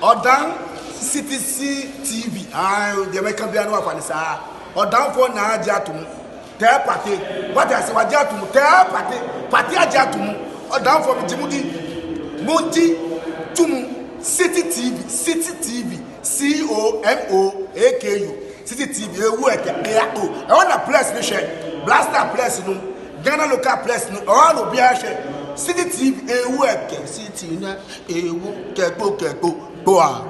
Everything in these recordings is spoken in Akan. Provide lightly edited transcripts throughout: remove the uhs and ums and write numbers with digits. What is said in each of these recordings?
Odan CTC TV. The American piano of Anissa. Odan for na Jatum. Tell party. What I say, what Jatum? Tell party Jatum. Odan for Jimudi. Monty Tum. City TV. COMOAKU. City TV. I want a place, Blaster place, no. Ghana local place, no. All of Biashe. City TV. City na. Keko. Boa.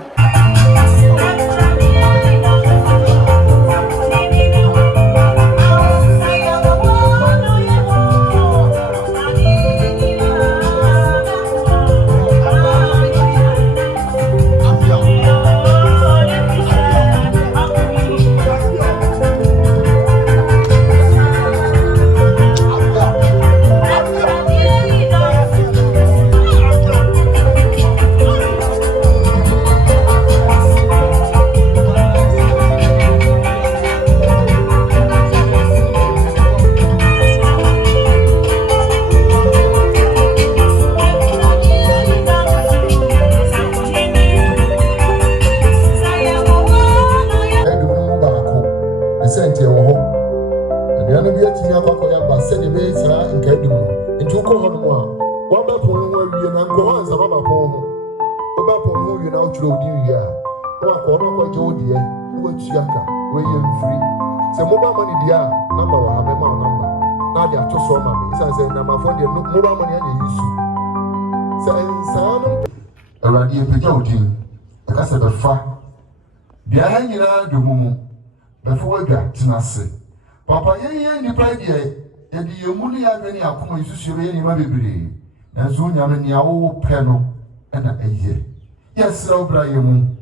Already a pejouting, a cassa of fa. Behind you, the mumu, before we got to Papa, you pride ye, and the Muni have any appointment to see any baby, and soon you have any old panel and a year. Yes, so Brian,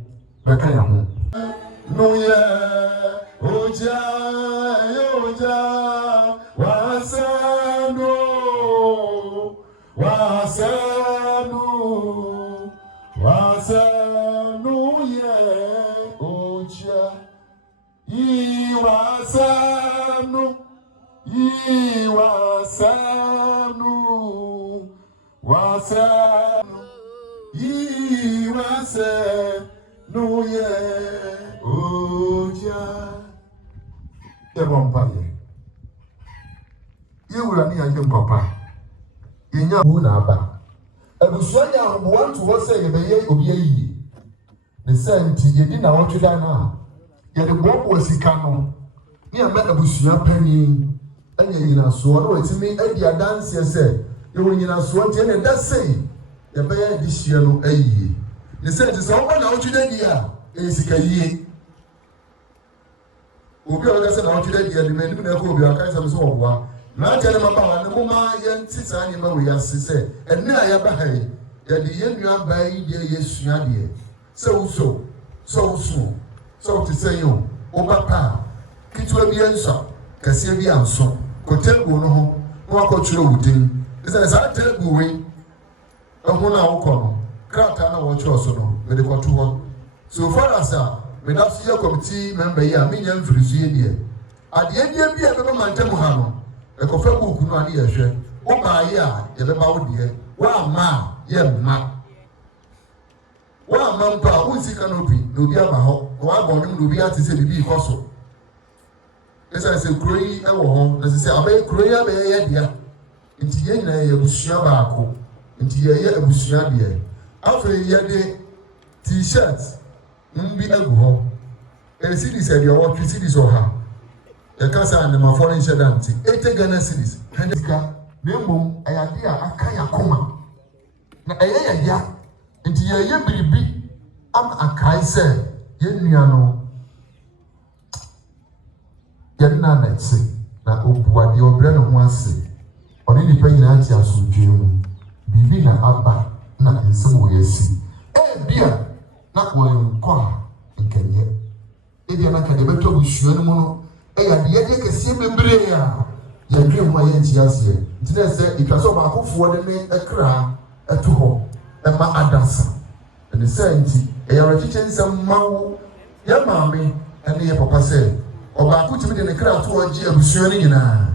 Beckham. No, yeah, Oja, Wasano, yeah, Oja, Iwasano, yeah, Oja. You will have me papa. In your own abba. And the Sonia want to say, obey. The same tea, you didn't want to die now. Yet the walk was he canon. Near met a bushia penny, and you know, so it's me, and your dance, you said, you were in a swat, and that's say, the bear this year, no, ye. The said, it's all one out today, is a ye. Obi a say na otwe dia de menu na ko obi aka say so owa na tell them about na mama ye ntisa anya ma we yase say enne aya ba hai ye de ye nua ba yi de yesua de so to say you obapa kitwa bi enso kase bi anso ko tegu no ho no akotwere wudin say sa tegu we ehun na wo no krata na wo cho so no we de koto ho so far as me da so committee member here me nyam firisu ye de ade bia bia be mantem ha no e ko fa book no ade ye hwe wo ba ye a ye be ba wo de wa ma ye ma wa ma mpa wo si canopy no bi aba ho wa ba no no bi ati se bibi ikoso esa se kroi e wo ho na se abai kroi abai ye dia nti ye nyina ye busua ba ako nti ye abusua de afa ye de t-shirt mbi agu ho cities e de o cities o ha e ka sa na ma foreign shedanti Ghana cities handika nemo ayade a aka yakoma na ya nti ye biribi am akai se ye nua no ye na na se na obua de obre no ho ase oni nipa nyina ati asodwe mu bibi na aba na nsem wo yesi bia na ko nkwa nkanye bia na kade beto busuo no no ya de ye kese bebre ya ya dwe ho ya nti ase nti na se itwaso ba akofo de ne ekra eto ho ma adasa ne se nti ya rechiche nsem mawo ya maame ene ye papa se oba akutimi de ne kra to oji abusuo ne nyina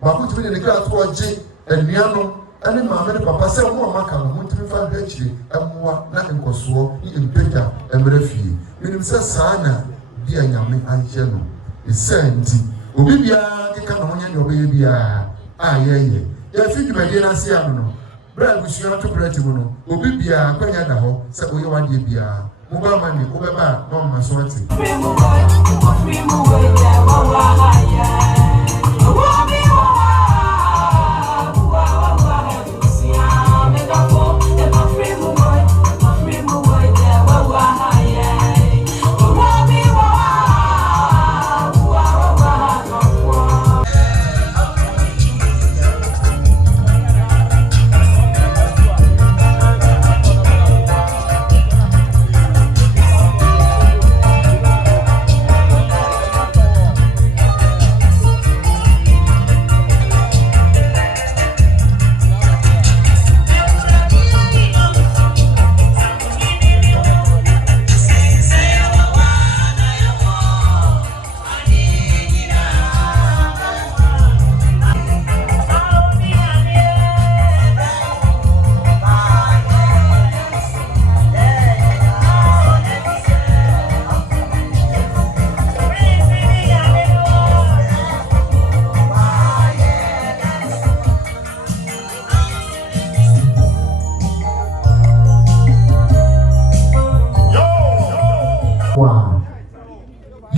ba akutimi de ne kra to oji enua no ɛne maame ne papa sɛ mo amaka no mo ntimi fa hwɛkyire ɛmoa na nkɔsoɔ ne mpagya mmerɛ fie menim sɛ saa na bi a nyame ayɛ no ɛsɛ nti obi biara keka na ho nyɛ deɛ ɔbɛyɛ biara a yɛyɛ yɛfi dwumadie no ase ano no berɛ abusua to prɛte mu no obi biara kwanya da hɔ sɛ woyɛ wadeɛ biara mobile money wobɛba a na ɔmma so ate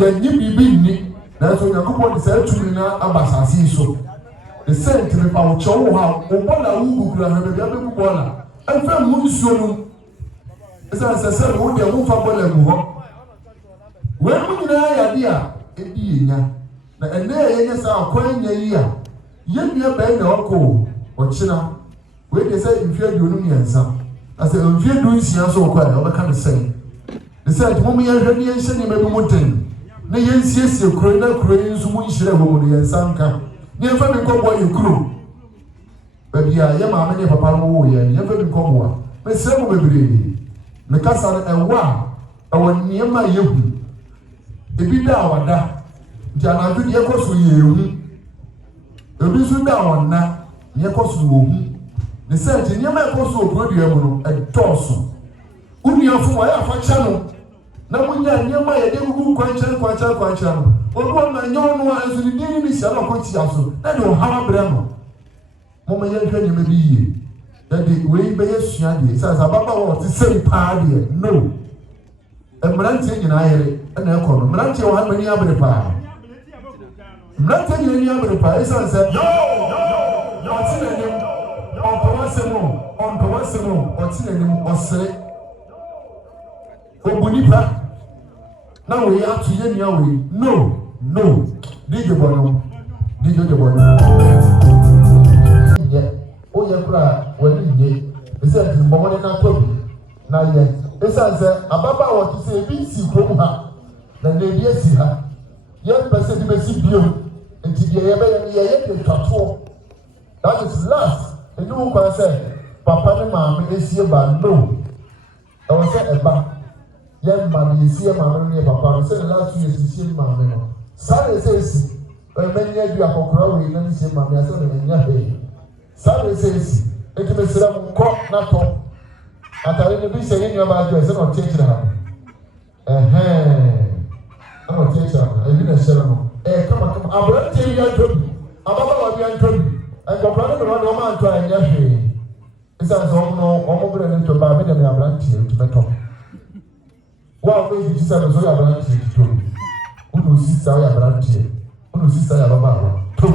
yɛnyi biribi nni nanso Onyankopɔn de saa tumi na aba asase yi so the sent me pa wo kyɛw wo ha wo bɔla wo gugura na baabi abɛgu bɔla ɛmfa mu nsuo no ɛsɛ sɛ wo deɛ wo fa bɔla mu hɔ wɔn mu nyinaa yɛde a ɛdi yɛnya na ɛnɛ yɛnyɛ saa akwan nya yi a yɛnnua bɛn na ɔkɔ ɔkyena wei de sɛ mfie aduonu mmiɛnsa asɛ mfie du nsia so ɔkɔ a ɔbɛka no sɛn de sɛ ntoma mu yɛhwɛ ne yɛnhyɛ nneɛma bi mu den na yɛnsiesie kuro na kuro yi nso mu nhyerɛ wɔ mu no yɛnsa nka ne yɛmfa bi nkɔboa yɛ kuro baabi a yɛ maame ne papa no wɔ yɛn yɛmfa bi nkɔboa mesrɛ mu bebree mekasa no ɛwɔ a ɛwɔ nneɛma a yɛhu ebi da a wada nti anadwo deɛ ɛkɔ so yɛ ehu ebi nso da a wɔnna deɛ ɛkɔ so wɔ hu ne sɛ nti nneɛma a ɛkɔ so wɔ kuro dua mu no ɛdɔɔso unuafo wa yɛ afakyɛ no na munya nneɛma yɛde gugu kwankyɛn no ɔno na nyɛ ɔno a nso ne din ne hyɛ no akɔtia so na de ɔhaw abrɛ no moma yɛhwɛ nneɛma bi yie yɛde wei bɛyɛ sua deɛ sɛ ababaawa ɔte sɛi paa deɛ no mmeranteɛ nyinaa yɛre ɛna ɛkɔ no mmeranteɛ wɔ ha m'ani abere paa mmeranteɛ nyinaa ani abere paa ɛsiane sɛ ɔte n'anim ɔmpɛ w'asɛm ɔte n'anim ɔsere obu nipa na we ato ye nua we no DJ bono ye o ye kura wani ye ese ti mo woni na tobi na ye ese se ababa wo ti se bi si krom ha na na bi esi ha ye pese di besi bio enti die ye be ye de twato that is last enu kwa se papa ne maame esie ba no e wo se eba yɛn ma ne yɛsi yɛ maame no yɛ papa no sɛ ne last year yɛsi yɛ maame no saa na yɛsɛ esi ɛmɛnyɛ adu akɔkora wei na ne si yɛ maame asɛ na ɛnyɛ hɛɛ saa na yɛsɛ esi eti mesra mu nkɔ n'atɔ atare no bi hyɛ yɛ nua baagye ɛsɛ na ɔte akyire ha ɛna ɔte akyire ha ebi na ɛhyɛ no kama aberanteɛ bi atɔ bi ababaawa bi atɔ bi nkɔkora no na wɔn antɔ a ɛnyɛ hwee esan sɛ wɔn bere ne ntɔ baa bi na ne aberanteɛ ntoma wa ko yi sisa no so ya branch to unu sisa ya branch unu sisa ya baba to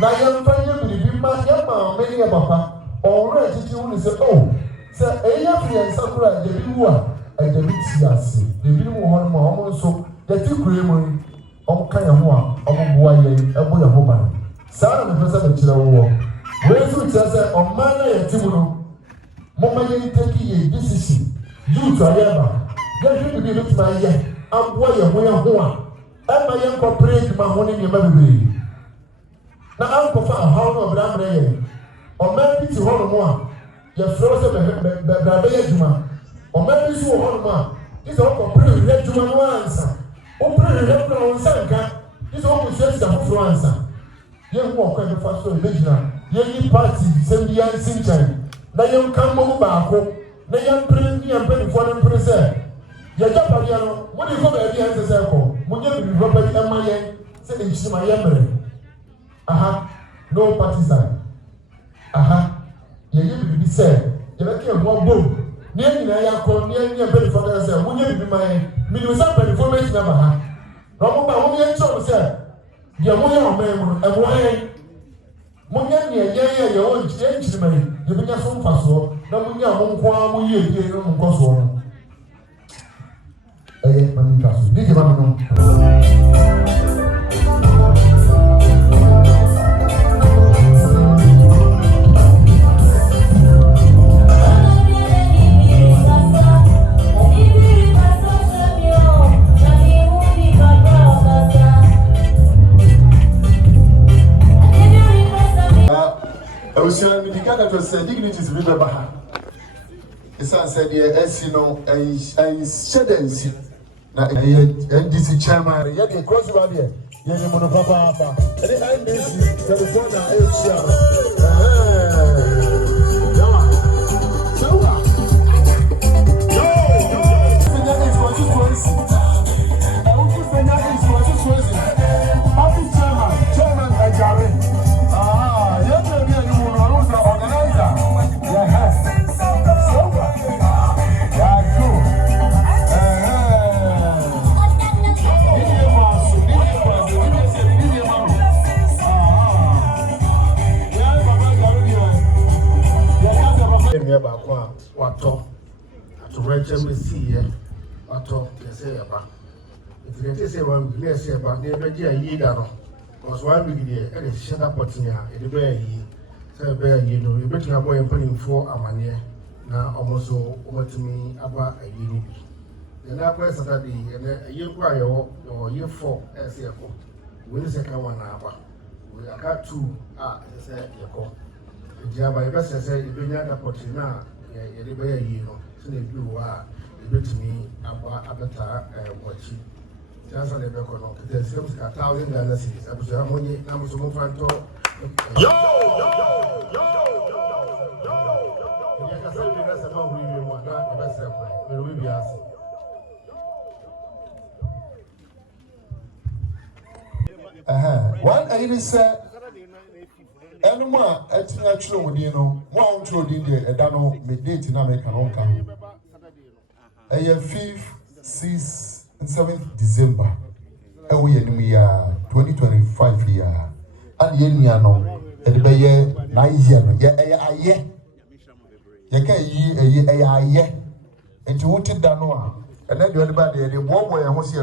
na ya mfa ye biribi ma ya ma me ye papa onre titi unu se se eya fi ensa kura de bi wu a de bi ti ase de bi mu ho no ma omo so de ti kure mu omo kan ya ho a omo boa ye ebo ya ho ba sa na me pesa be kire wo we so ti se o ma na ye ti mu no mo ma ye take ye decision you to ayaba yɛhwɛ bibi bi tuma yɛ aboa yɛ ho a ɛma yɛ nkɔpere adwuma ho ne nneɛma bebree na ankɔfa ahaw no ɔbɛrɛ amena yɛ ɔman bi te hɔ nom a yɛfrɛ wo sɛ bɛbɛyɛ adwuma ɔman bi so wɔ hɔ nom a gye sɛ wokɔpere hwehwɛ adwuma no ansa wopere hwehwɛ kora wo nsa nka gye sɛ wokɔsua sika foforɔ ansa yɛhu ɔkwan bɛfa so ɛbɛgyina Ye party, send the answer time. Na yɛn ka mmom baako na yɛn mpere ne yɛn mpanyinfoɔ no mpere sɛ yɛgya padeɛ no mo de kɔ baabi a ɛsɛ sɛ ɛkɔ mo nyɛ biribi papa bi ɛma yɛn sɛ nkyiri ma yɛn mmerɛ aha no partisan aha yɛyɛ biribi sɛ yɛbɛka ɛboa bom ne yɛn nyinaa yɛakɔ ne yɛn mpanyinfoɔ no sɛ mo nyɛ biribi ma yɛn menim sɛ mpanyinfoɔ bɛtumi aba ha na ɔmo ba ɔmo yɛn kyerɛ mo sɛ deɛ mo yɛ ɔman mu no ɛboa yɛn mo nyɛ nea yɛyɛ yɛwɔ nkyiri ma yɛn yɛbɛnya so mfasoɔ na monya mo nko ara mo yie yie no mo nkɔsoɔ no ɛyɛ ma ntwa so di gyema no Ocean Medical to say dignities river baha. Esan said the SC and shedency. Na NDC chairman, yet the cross barrier. Yet the monopapa. And the NDC, California, Wato to register me see here. Wato say about. If they say one, let's say about the idea ye dano. Because one big year and it's shut up at here. It be ye. Say bear you know, you better have boy putting for a man now almost over to me about a year. The last Saturday and a year prior or year 4 as a call. We the second one now. We got 2 said your call. Jaba ibasa say ibenya da potina ye de be yi no se na bi wa ibetimi aba abeta wachi jansa le be ko no kete sem ska $1,000 cities abuso amonye na muso mo fanto yo ye ka say bi na se ma wi wi mo da e be se ko me wi bi ase one I say Anuma at natural within no one true India, a dano midday in American Onka. A year 5th, 6th, and 7th December. And we are 2025 year. And Yeniano, and the Bayer, Nigeria, a year. You can ye a year, and to what it done. And then you everybody, the war where I was here.